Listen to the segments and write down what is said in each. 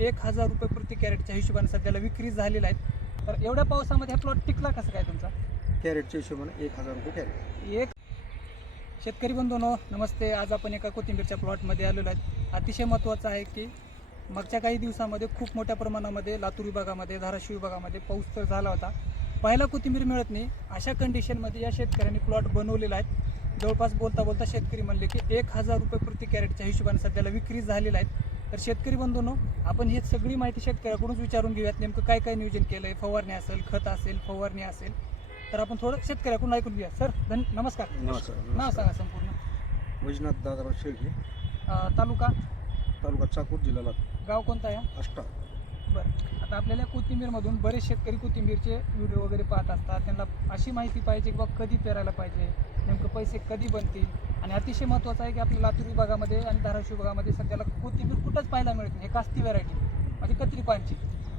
एक हजार रुपये प्रति कॅरेटच्या हिशोबाने सध्याला विक्री झालेल्या आहेत. तर एवढ्या पावसामध्ये हा प्लॉट टिकला कसं काय तुमचा? कॅरेटच्या हिशोबाने एक हजार रुपये कॅरेट. एक. शेतकरी बंधूंनो नमस्ते. आज आपण एका कोथिंबीरच्या प्लॉटमध्ये आलेलो आहेत. अतिशय महत्त्वाचं आहे की मागच्या काही दिवसामध्ये खूप मोठ्या प्रमाणामध्ये लातूर विभागामध्ये धाराशिव विभागामध्ये पाऊस तर झाला होता. पहिला कोथिंबीर मिळत नाही. अशा कंडिशनमध्ये या शेतकऱ्यांनी प्लॉट बनवलेला आहे. जवळपास बोलता बोलता शेतकरी म्हणले की एक हजार रुपये प्रति कॅरेटच्या हिशोबाने सध्याला विक्री झालेला आहेत तर शेतकरी बंधूंनो आपण ही सगळी माहिती शेतकऱ्याकडूनच विचारून घेऊयात. नेमकं काय काय नियोजन केलं आहे फवारणी असेल खत असेल फवारणी असेल. तर आपण थोडं शेतकऱ्याकडून ऐकून घेऊया सर धन नमस्कार. नमस्कार. नाव सांगा संपूर्ण. वैजनाथ दादाराव शेळके. अं, तालुका? तालुका चाकूर जिल्हा लातूर. गाव कोणता आहे अष्टा. बरं. आता आपल्याला कोथिंबीरमधून बरेच शेतकरी कोथिंबीरचे व्हिडिओ वगैरे पाहत असतात. त्यांना अशी माहिती पाहिजे की बा कधी पेरायला पाहिजे? नेमकं पैसे कधी बनतील? आणि अतिशय महत्त्वाचं आहे की आपल्या लातूर विभागामध्ये आणि धाराशिव विभागामध्ये सध्याला कोथिंबीर कुठंच पाहायला मिळत नाही. हे कास्ती व्हरायटी म्हणजे कत्री पानची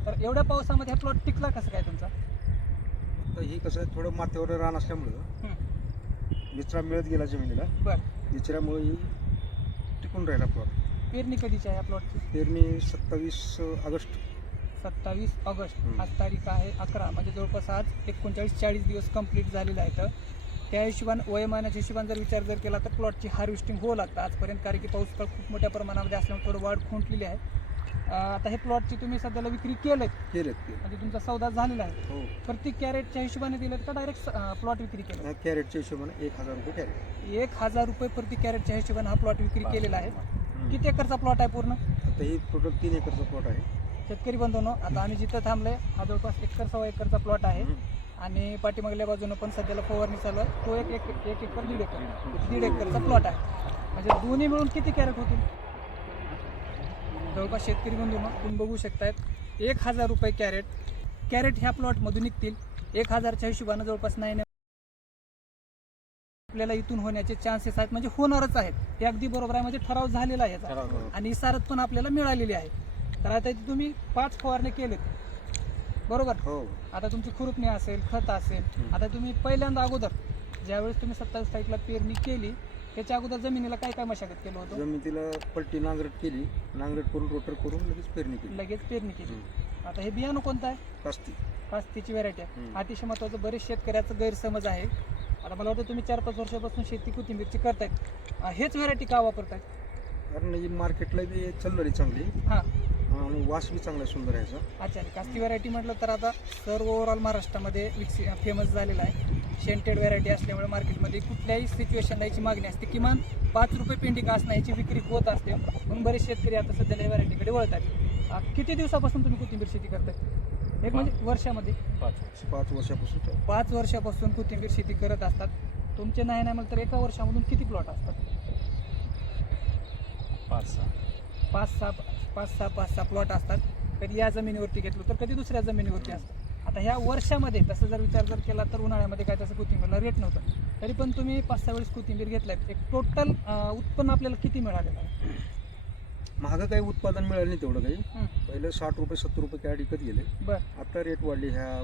तर एवढ्या पावसामध्ये हा प्लॉट टिकला कसं काय तुमचा? तर ही कसं आहे थोडं माथ्यावर रान असल्यामुळं निचरा मिळत गेला जमिनीला. बरं. निचऱ्यामुळे ही टिकून राहिला प्लॉट पेरणी कधीची आहे या प्लॉटची पेरणी सत्तावीस ऑगस्ट. सत्तावीस ऑगस्ट. आज तारीख आहे अकरा. म्हणजे जवळपास आज एकोणचाळीस चाळीस दिवस कंप्लीट झालेला आहे तर त्या हिशोबाने वयमानाच्या हिशोबाने जर विचार जर केला तर प्लॉटची हार्वेस्टिंग होऊ लागतं. आजपर्यंत कारण की पाऊस काळ खूप मोठ्या प्रमाणामध्ये असल्यामुळे थोडं वाढ खुंटलेली आहे. आता हे प्लॉटची तुम्ही सध्याला विक्री केलं केलेत केले म्हणजे तुमचा सौदा झालेला आहे. हो. प्रति कॅरेटच्या हिशोबाने दिलं का डायरेक्ट प्लॉट विक्री केलं? कॅरेटच्या हिशोबाने एक हजार रुपये कॅरेट. एक हजार रुपये प्रति कॅरेटच्या हिशोबाने हा प्लॉट विक्री केलेला आहे. किती एकरचा प्लॉट आहे पूर्ण? आता ही टोटल तीन एकरचा प्लॉट आहे. शेतकरी बंधूंनो आता आम्ही जिथं थांबलोय हा जवळपास एकर सव्वा एकरचा प्लॉट आहे. आणि पाठीमागल्या बाजूनं पण सध्याला फवारणी चालू आहे. तो एक एक एक एकर दीड एकर. दीड एकरचा प्लॉट आहे. म्हणजे दोन्ही मिळून किती कॅरेट होतील? जवळपास शेतकरी बंधूंनो तुम्ही बघू शकतायत एक हजार रुपये कॅरेट. कॅरेट ह्या प्लॉटमधून निघतील. एक हजारच्या हिशोबानं जवळपास नाही आपल्याला इथून होण्याचे चान्सेस आहेत. म्हणजे होणारच आहेत. हे अगदी बरोबर आहे. म्हणजे ठराव झालेला आहे. आणि इसारत पण आपल्याला मिळालेली आहे. तर आता इथे तुम्ही पाच फवारणी केलेत. बरोबर? हो. आता तुमची खुरपणी असेल खत असेल. आता तुम्ही पहिल्यांदा अगोदर ज्यावेळेस तुम्ही सत्तावीस तारीखला पेरणी केली त्याच्या अगोदर जमिनीला काय काय मशागत केलं होतं? जमिनीला पलटी नांगरट केली नांगरट करून रोटर करून लगेच पेरणी केली. लगेच पेरणी केली. आता हे बियाणं कोणतं आहे? कास्ती. कास्तीची व्हरायटी आहे. अतिशय महत्त्वाचं बरेच शेतकऱ्याचं गैरसमज आहे. आता मला वाटतं तुम्ही चार पाच वर्षापासून शेती कोथिंबीरची करतायत. हेच व्हरायटी का वापरतायत? कारण ही मार्केटला बी चालणारी चांगली. हां. आणि वास बी चांगला सुंदर आहे याचा. अच्छा कास्ती व्हरायटी म्हटलं तर आता सर्व ओव्हरऑल महाराष्ट्रामध्ये विकसि फेमस झालेला आहे. शेंटेड व्हरायटी असल्यामुळे मार्केटमध्ये कुठल्याही सिच्युएशनला याची मागणी असते. किमान पाच रुपये पेंडिंग असणं याची विक्री होत असते. म्हणून बरेच शेतकरी आता सध्याला या व्हरायटीकडे वळत आहेत किती दिवसापासून तुम्ही कोथिंबीर शेती करताय? एक म्हणजे वर्षामध्ये. पाच वर्षापासून चालू. पाच वर्षापासून कोथिंबीर शेती करत असतात. तुमचे नाही नाही म्हणलं तर एका वर्षामधून किती प्लॉट असतात? पाच सहा. पाच सहा पाच सहा पाच सहा प्लॉट असतात. कधी या जमिनीवरती घेतलं तर कधी दुसऱ्या जमिनीवरती असतं. आता ह्या वर्षामध्ये तसं जर विचार जर केला तर उन्हाळ्यामध्ये काय तसं कोथिंबीरला रेट नव्हतं. तरी पण तुम्ही पाच सहा वेळेस कोथिंबीर घेतलाय एक टोटल उत्पन्न आपल्याला किती मिळालेलं आहे महागं काही उत्पादन मिळालं नाही तेवढं काही. पहिलं साठ रुपये सत्तर रुपये कॅरेट विकत गेले. बरं. आता रेट वाढले ह्या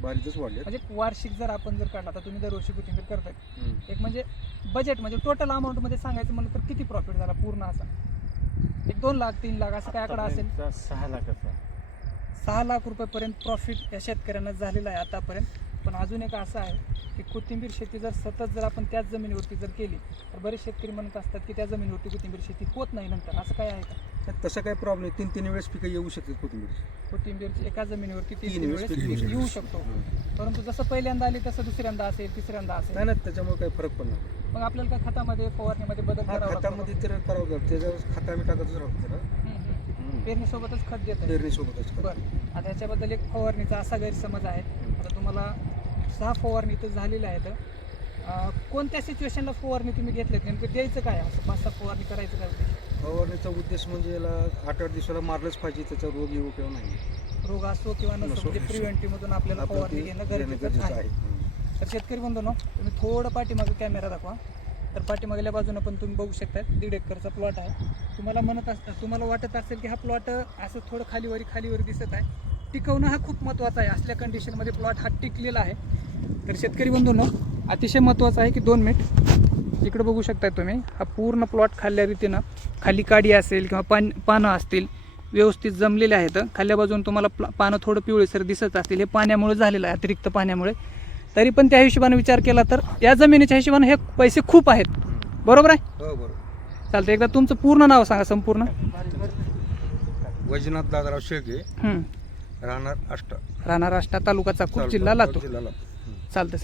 बारीतच वाढले म्हणजे वार्षिक जर आपण जर काढला तर तुम्ही दरवर्षी कोथिंबीर करताय. एक म्हणजे बजेट म्हणजे टोटल अमाऊंटमध्ये सांगायचं म्हणलं तर किती प्रॉफिट झाला पूर्ण असा? एक दोन लाख तीन लाख असं काय आकडा असेल? आतापर्यंतचा सहा लाखाचा. सहा लाख रुपयेपर्यंत प्रॉफिट या शेतकऱ्यांना झालेलं आहे आतापर्यंत. पण अजून एक असं आहे की कोथिंबीर शेती जर सतत जर आपण त्याच जमिनीवरती जर केली तर बरेच शेतकरी म्हणत असतात की त्या जमिनीवरती कोथिंबीर शेती होत नाही नंतर. असं काय आहे का? तसं काही प्रॉब्लेम तीन तीन वेळेस पिकं येऊ शकतात कोथिंबीर कोथिंबीर एका जमिनीवरती तीन तीन तीन वेळेस येऊ शकतो. शकतो परंतु जसं पहिल्यांदा आली तसं दुसऱ्यांदा असेल तिसऱ्यांदा नाही असेल ना त्याच्यामुळे काही फरक पडणार नाही. मग आपल्याला काय खतामध्ये फवारणीमध्ये बदल हा करावा लागतो का? खतामध्ये तर करावं लागतं त्याच्यावर खत आम्ही टाकतच राहतो त्याला. हम्म, हम्म. पेरणीसोबतच खत देत आहे पेरणीसोबतच खत. बरं. आता याच्याबद्दल एक फवारणीचा असा गैरसमज आहे. आता तुम्हाला सहा फवारणी तर झालेल्या आहेत. अं, कोणत्या सिच्युएशनला फवारणी तुम्ही घेतल्यात नेमकं द्यायचं काय? असं पाच सहा फवारणी करायचं काय? फवारणीचा उद्देश म्हणजे याला आठ आठ दिवसाला मारलंच पाहिजे त्याचा रोग येऊ किंवा नाही रोग असो किंवा नसो नसो. म्हणजे प्रिव्हेंटिव्ह मधून आपल्याला आपल्याला फवारणी ते घेणं गरजेचं गरजेचं आहे. आहे. तर शेतकरी बंधूंनो तुम्ही थोडं पाठीमागं कॅमेरा दाखवा. तर पाठीमागल्या बाजूनं पण तुम्ही बघू शकता दीड एकरचा प्लॉट आहे. तुम्हाला म्हणत असता तुम्हाला वाटत असेल की हा प्लॉट असं थोडं खालीवरी खालीवर दिसत आहे. टिकवणं हा खूप महत्त्वाचा आहे. असल्या कंडिशनमध्ये प्लॉट हा टिकलेला आहे. तर शेतकरी बंधूंनो अतिशय महत्त्वाचं आहे की दोन मिनिट इकडं बघू शकता तुम्ही. हा पूर्ण प्लॉट खाल्ल्या रीतीनं खाली काडी असेल किंवा पान पानं असतील व्यवस्थित जमलेले आहेत. खाल्ल्या बाजून तुम्हाला प्ला- पानं थोडं पिवळेसर दिसत असतील. हे पाण्यामुळे झालेलं आहे अतिरिक्त पाण्यामुळे. तरी पण त्या हिशोबाने विचार केला तर या जमिनीच्या हिशोबाने हे पैसे खूप आहेत. बरोबर आहे? हो बरोबर. चालतं एकदा तुमचं पूर्ण नाव सांगा संपूर्ण. वैजनाथ दादाराव शेळके. राहणार आष्टा राहणार आष्टा तालुका चाकूर जिल्हा लातूर. चालतं